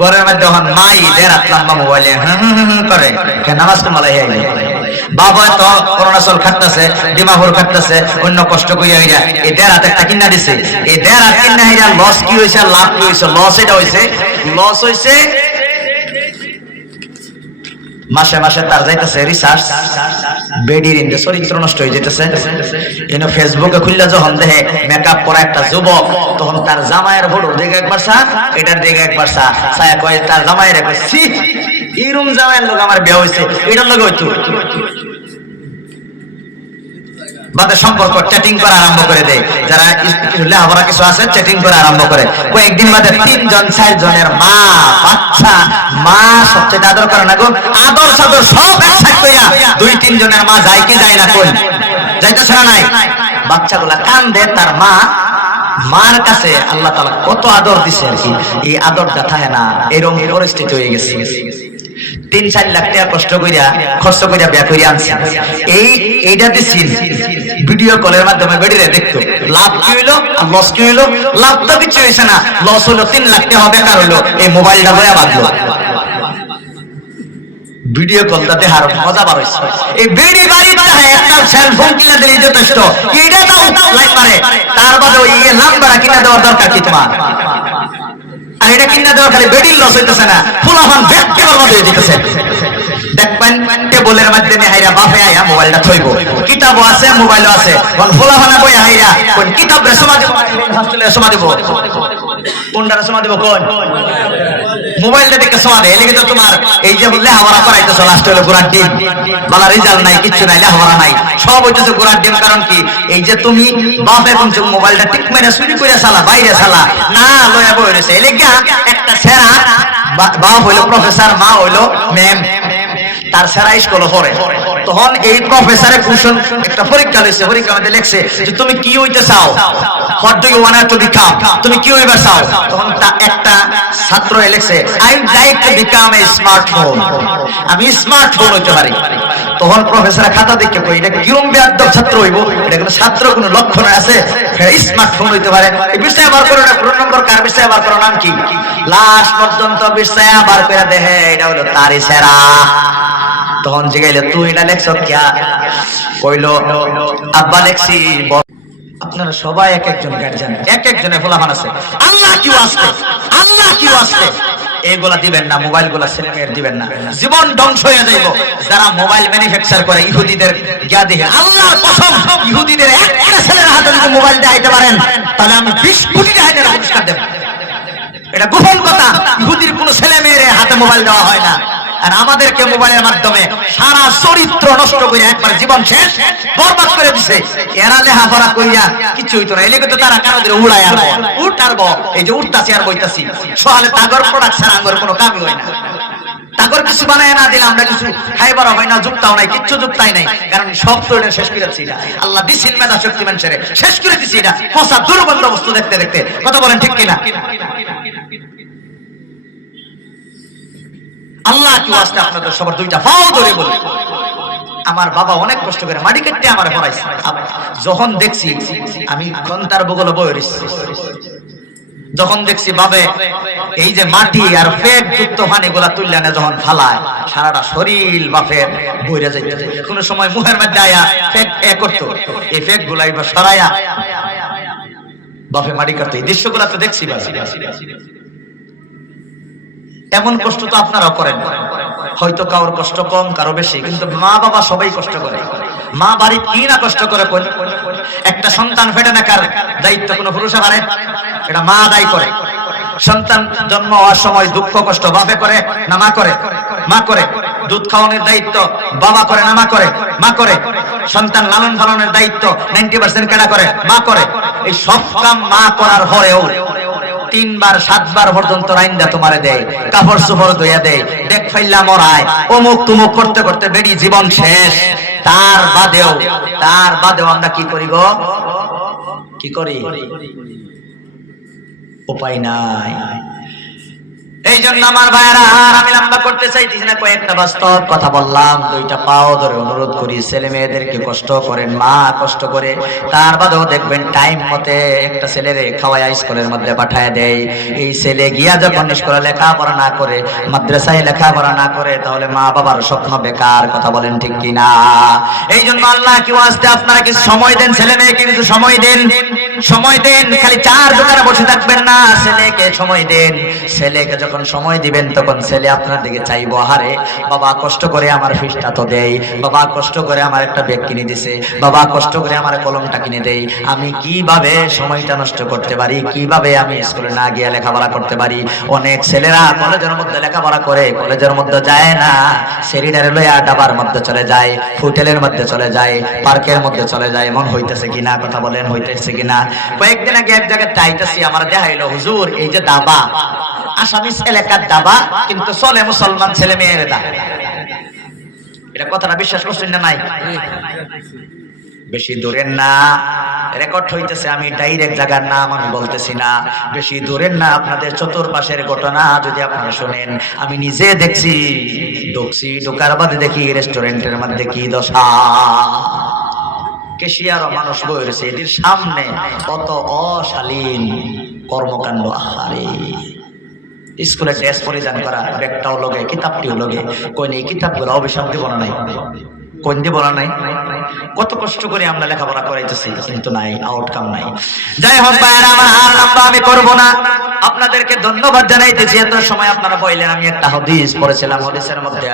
ঘরের মধ্যে যখন মাই দেরাত লম্বা মোবাইলে করে নামাজ কামালাই হয়ে গেল। বাবা তো অরুণাচল খাটতেছে, ডিমাপুর খাটতেছে, অন্য কষ্ট করিয়া হইয়া এই দেরাত একটা কিনা দিছে। এই দেরাত কিনা হইয়া লস কি হয়েছে, লাভ কি হয়েছে? লস এটা হয়েছে, লস হয়েছে মাসে মাসে তার যাইতেছে রিসার্চ, বেডির ইন্দে চরিত্র নষ্ট হয়ে যেতেছে। এনে ফেসবুকে খুললে যখন দেখে মেকআপ করা একটা যুবক, তখন তার জামাইয়ের ফটোর দিকে একবার চা, এটার দিকে একবার চা, ছায়া কয় তার জামাইয়ের একবার ছি, এরম জামাইয়ের লোক আমার বিয়ে হয়েছে, এটার লোক হইতো বাদের সম্পর্ক চ্যাটিং করা আরম্ভ করে দেয়। যারা লেখাপড়া কিছু আছে চ্যাটিং করা আরম্ভ করে। কয়েকদিন বাদে 3 জন 4 জনের মা, বাচ্চা, মা সবচেয়ে আদর করে না গো, আদর সাদর সব একসাথে কইরা 2-3 জনের মা যায় কি যায় না? কই যাইতেছে না? নাই। বাচ্চাগুলা কান্দে, তার মা মার কাছে আল্লাহ তাআলা কত আদর দিছে আর কি, এই আদরটা থাকে না। এরকম পরিস্থিতি হয়ে গেছে। 3-4 লাখ টাকা কষ্ট কইরা খরচ কইরা বিয়া কইরা আনছি। এইটা দিছি ভিডিও কলের মাধ্যমে বেডিরে দেখতো। লাভ কি হইলো আর লস কি হইলো? লাভ তো কিছু হইছে না, লস হলো 3 লাখ টাকা বেকার হইলো। এই মোবাইলটা বয়া বাঁধলো। ভিডিও কলটা দেখার মজা বার হইছে। এই বেডি বাড়িতে একটা সেলফোন কিনে দিলে যথেষ্ট, এইটা দাও লাইক মারে, তার বাদে ওই নাম্বার কিনে দেওয়ার দরকার কি তোমার? আর এটা কিনা দেওয়া খালি বেডির লস হইতেছে না, ফুলাফান ব্যক্তি বরবাদ হয়ে যেতেছে। দেখবেন টেবলের মাধ্যমে হাইরা বাপে আইয়া মোবাইলটা থইব, কিতাবও আছে মোবাইলও আছে, কোন ফুলাফানা বইয়া হাইরা কোন কিতাব রে সমা দিব, হস্টেলে সমা দিব, কোনটারে সমা দিব? কোন মোবাইলটা দেখে সমা দেয়। এলিগে তো তোমার এই যে লেখাপড়া করাইতেছো লাস্ট হলো গোড়ার ডিম, বালা রেজাল্ট নাই, কিচ্ছু নাই, লেখাপড়া নাই, সব হইতেছে গোড়ার ডিম। কারণ কি? এই যে তুমি বাপে কোন মোবাইলটা টিক মেরে চুরি করে চালা, বাইরে চালা না লয়া বই রয়েছে। এলিগে একটা সেরা বাপ হইলো প্রফেসর, মা হইলো ম্যাম, তার সেরা স্কুলে পড়ে। তখন এই প্রফেসরে কুশন একটা পরীক্ষা লইছে, পরীক্ষার মধ্যে লিখছে যে তুমি কি হইতে চাও, what do you want to become, তুমি কি হইবার চাও? তখন একটা ছাত্র লিখছে I would like to become a smartphone, আমি স্মার্টফোন হইতে পারি। তখন প্রফেসর খাতা দেখে কই এটা কিরম বেয়াদব ছাত্র হইব, এটা কোনো ছাত্র কোনো লক্ষণ আছে স্মার্টফোন হইতে পারে? এই বিষয় বার করে না, পুরো নম্বর কার বিষয় বার করার নাম কি? লাস্ট পর্যন্ত বিষয় বার করে দেখে এটা হলো তারই সেরা। তখন জিগাইলে তুই এটা লেখছ কিয়া? কইলো আব্বা লেখছি। আপনারা সবাই এক একজন গার্জিয়ান, এক একজনের ফলাফল আছে। আল্লাহ কিউ আসছে, আল্লাহ কিউ আসছে, এগুলা দিবেন না, মোবাইল গুলা ছেলে মেয়ের দিবেন না, জীবন ধ্বংস হয়ে যাইব। যারা মোবাইল ম্যানুফ্যাকচার করে ইহুদিদের গিয়া দেখে, আল্লাহর কসম ইহুদিদের একটা ছেলের হাতে যদি মোবাইল দেখাইতে পারেন তাহলে আমি 20 কোটি টাকা পুরস্কার দেব। এটা গোপন কথা, ইহুদির কোন ছেলে মেয়ের হাতে মোবাইল দেওয়া হয় না। আর আমাদেরকে মোবাইলের মাধ্যমে সারা চরিত্র নষ্ট করে একবার জীবন শেষ বরবাদ করে দিছে। এরা লেখাপড়া কইয়া কিছু হইতো না, এলেকে তো তারা কারোদের উড়ায় আনবো, উঠারবো। এই যে উঠতাছি আর বইতাছি, সকালে তাগর প্রোডাকশন আঙ্গর কোনো কামই হয় না। তাগর কিছু বানায় না দিলে আমরা কিছু খাইবার হয় না, যুক্তাও নাই, কিচ্ছু যুক্তাই নাই। কারণ সব তো এটা শেষ করে দিচ্ছি, আল্লাহ দিছিল মেধা শক্তি মানুষের শেষ করে দিচ্ছি। এটা পচা দুর্গন্ধ বস্তু দেখতে দেখতে, কথা বলেন ঠিক কিনা? আল্লাহ কি আসতে আপনাদের সবার দুইটা পাও ধরে বলি, আমার বাবা অনেক কষ্ট করে মাটি কেটে আমার পড়াইছে। যখন দেখছি আমি ঘন্টার বগলে বই রইছি, যখন দেখছি বাবে এই যে মাটি আর ফেক যুক্ত পানি গুলা তুললে না যখন ফালায়, সারাটা শরীর বাপের বইরা যাইতে। কোন সময় মুখের মধ্যে আয়া ফেক করতো, এই ফেক গুলা এবার সরাইয়া বাপে মাটি কাটতো। এই দৃশ্যগুলা তো দেখছি। এমন কষ্ট তো আপনারাও করেন, হয়তো কারোর কষ্ট কম কারো বেশি, কিন্তু মা বাবা সবাই কষ্ট করে। মা বাড়ি কি না কষ্ট করে। একটা সন্তান ফেটে নাকার দায়িত্ব কোনো পুরুষে পারে? এটা মা দায়ী করে। সন্তান জন্ম হওয়ার সময় দুঃখ কষ্ট বাপে করে না মা করে? মা করে। দুধ খাওয়ানোর দায়িত্ব বাবা করে না মা করে? মা করে। সন্তান লালন পালনের দায়িত্ব 90% কেডা করে? মা করে। এই সব কাম মা করার পরেও 3 বার 7 বার পর্যন্ত রাইন্দা তোমারে দেয়, কাপড় চোপড় ধুইয়া দেয়, দেখ ফাইল্লা মরায়, অমুক তুমুক করতে করতে বেডি জীবন শেষ। তার বাদেও আমরা কি করি গো? কি করি? উপায় নাই। এই এই জন্য আমার ভাইরা, আর আমি লম্বা করতে চাইতেছি না, কয়েকটা বাস্তব কথা বললাম। দুইটা পাও ধরে অনুরোধ করি, ছেলে মেয়েদেরকে কষ্ট করেন, মা কষ্ট করে, তার বাদেও দেখবেন টাইম মতে একটা ছেলেরে খাওয়ায় স্কুলের মধ্যে পাঠায় দেয়। এই ছেলে গিয়া যখন স্কুলে লেখাপড়া না করে, মাদ্রাসায় লেখাপড়া না করে, তাহলে মা বাবার স্বপ্ন বেকার। কথা বলেন ঠিক কিনা? এই জন্য আল্লাহ কি ওয়াস্তে আপনারা কিছু সময় দেন, ছেলে মেয়েকে কিছু সময় দেন, সময় দেন। খালি চার দোকানে বসে থাকবেন না, ছেলেকে সময় দেন। ছেলেকে যখন সময় দিবেন তখন ছেলে আপনার দিকে চাইবো, হারে বাবা কষ্ট করে আমার ফিসটা তো দেই, বাবা কষ্ট করে আমার একটা ব্যাগ কিনে দিছে, বাবা কষ্ট করে আমার কলমটা কিনে দেই, আমি কিভাবে সময়টা নষ্ট করতে পারি, কিভাবে আমি স্কুলে না গিয়ে লেখাপড়া করতে পারি। অনেক ছেলেরা কলেজের মধ্যে লেখাপড়া করে, কলেজের মধ্যে যায় না, সেরিডারে লইয়া ডাবার মধ্যে চলে যায়, হোটেলের মধ্যে চলে যায়, পার্কের মধ্যে চলে যায়। মন হইতেছে কিনা? কথা বলেন, হইতেছে কিনা? কয়েকদিন আগে এক জায়গায় চাইতেছি, আমার দেখাইলো হুজুর এই যে দাবা, আসামি এলাকার দাবা, কিন্তু চলে মুসলমান ছেলে মেয়ের দাবা। এটা কথাটা বিশ্বাস করছেন না? নাই, বেশি দূরের না, রেকর্ড হইতেছে, আমি ডাইরেক্ট জায়গার নাম আমি বলতেছি না, বেশি দূরের না, আপনাদের চতুর্পাশের ঘটনা যদি আপনারা শোনেন, আমি নিজে দেখছি, ঢুকছি, ঢোকার বাদে দেখি রেস্টুরেন্টের মধ্যে কি দশা, কেশিয়ার মানুষ বই রয়েছে, এদের সামনে কত অশালীন কর্মকাণ্ড। আহারে, স্কুলে ড্রেস পরিধান করা, ব্যাগটাও লগে, কিতাবটিও লগে, কই নেই কিতাবগুলো অভিশাপ দিব না, নাই কোন দিব না, নাই। কত কষ্ট করে আমরা লেখাপড়া করাইতেছি, কিন্তু নাই, আউটকাম নাই। যাই হোক ভাইরা আমার, আর লম্বা আমি করব না, আপনাদেরকে ধন্যবাদ জানাইতেছি। এত সময় আপনারা বললেন, আমি একটা হাদিস পড়েছিলাম, হাদিসের মধ্যে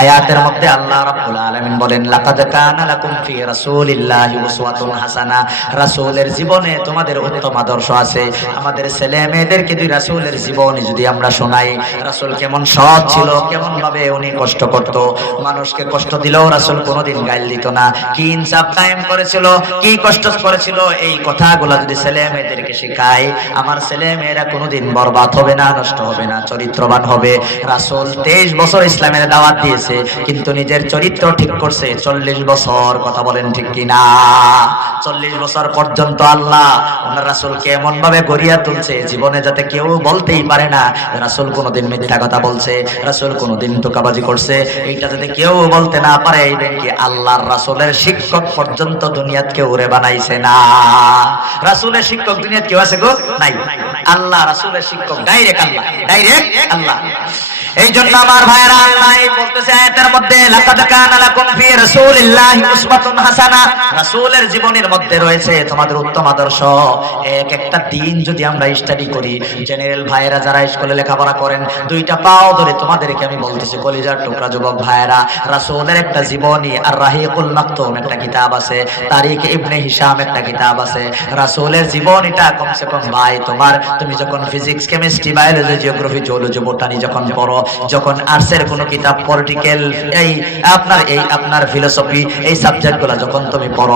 আয়াতের মধ্যে আল্লাহ রাব্বুল আলামিন বলেন, লাকাদ কানা লাকুম ফি রাসূলিল্লাহি উসওয়াতুন হাসানাহ, রাসূলের জীবনে তোমাদের উত্তম আদর্শ আছে। আমাদের ছেলে মেয়েদেরকে দুই রাসূলের জীবনী যদি আমরা শোনাই, রাসূল কেমন সৎ ছিল, কেমন ভাবে উনি কষ্ট করত, মানুষকে কষ্ট দিলেও রাসূল কোনোদিন গাইল দিত না, কি ইনসাফ কায়েম করেছিল, কি কষ্ট করেছিল, এই কথাগুলো যদি ছেলে মেয়েদেরকে শেখাই, আমার ছেলে মেয়েরা কোনোদিন বরবাদ হবে না, নষ্ট হবে না, চরিত্রবান হবে। রাসূল 23 বছর ইসলামের দাওয়াত দিয়েছে, কিন্তু নিজের চরিত্র ঠিক করছে 40 বছর। কথা বলেন ঠিক কিনা? 40 বছর পর্যন্ত আল্লাহ ওনার রাসূলকে এমন ভাবে গড়িয়া তুলছে, জীবনে যাতে কেউ বলতেই পারে না রাসূল কোনোদিন মিথ্যা কথা বলছে, রাসূল কোনোদিন ধোঁকাবাজি করছে, এইটা যাতে কেউ বলতে না পারে। এই কি আল্লাহর রাসূলের শিক্ষক পর্যন্ত দুনিয়াত কেউ ওরে বানাইছে না। রাসূলের শিক্ষক দুনিয়াত কেউ আছে গো? নাই। আল্লাহ রাসূলের শিক্ষক, ডাইরেক্ট আল্লাহ, ডাইরেক্ট আল্লাহ। এই জন্য আমার ভাইরা, আল্লাহ বলতেছে আয়াতের মধ্যে, লাকাদ কানা লাকুম ফি রাসূলিল্লাহি উসওয়াতুন হাসানাহ, রাসূলের জীবনের মধ্যে রয়েছে তোমাদের উত্তম আদর্শ। এক একটা দিন যদি আমরা স্টাডি করি, জেনারেল ভাইরা যারা স্কুলে লেখাপড়া করেন, দুইটা পাও ধরে তোমাদেরকে আমি বলতেছি, কলিজার টুকরা যুবক ভাইরা, রাসূলের একটা জীবনী আর রাহিকুল মাকতুম একটা কিতাব আছে, তারিখ ইবনে হিশাম একটা কিতাব আছে, রাসূলের জীবনীটা কমসে কম ভাই তুমি যখন physics, chemistry, biology, geography, zoology, botany যখন পড়ো, যখন আর্টসের কোনো কিতাব, পলিটিক্যাল, এই আপনার ফিলোসফি, এই সাবজেক্টগুলো যখন তুমি পড়ো,